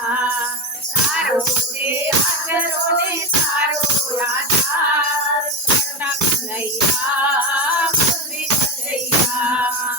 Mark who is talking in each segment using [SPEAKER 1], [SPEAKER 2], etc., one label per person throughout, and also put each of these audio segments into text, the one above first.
[SPEAKER 1] કનૈયા તારો છે આદરો ને તારો આધાર કૃષ્ણ કનૈયા ભક્તિ કનૈયા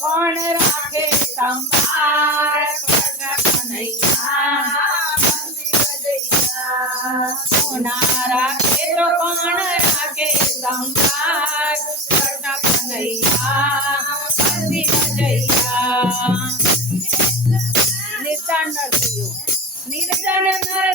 [SPEAKER 1] કોણ રાખે સંભાળ કૃષ્ણ કનૈયા કોના રાખે તો કોણ રાખે સંભાળ કૃષ્ણ કનૈયા ભક્તિ કનૈયા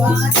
[SPEAKER 2] Bye.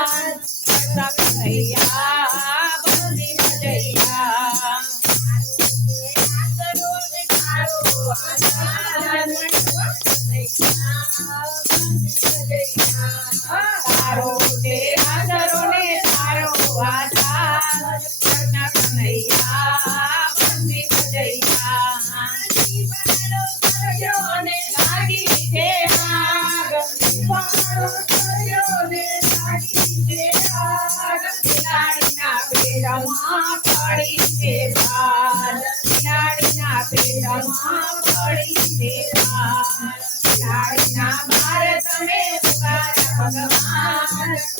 [SPEAKER 2] પેટમાં પડી છે ભાર બિલાડીના પેટમાં પડી છે ભાર બિલાડીના ભાર તમે ઉગારા ભગવાન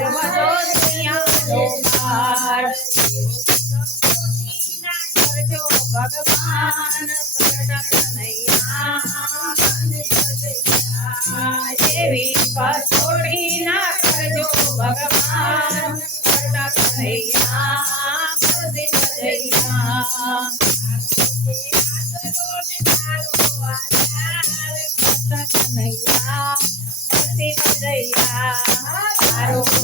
[SPEAKER 2] ભગવાન દેવી કસોટી ના કરજો ભગવાન કનૈયા બધી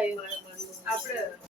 [SPEAKER 2] ને આદરો ને તારો આધાર કનૈયા બધી આપણે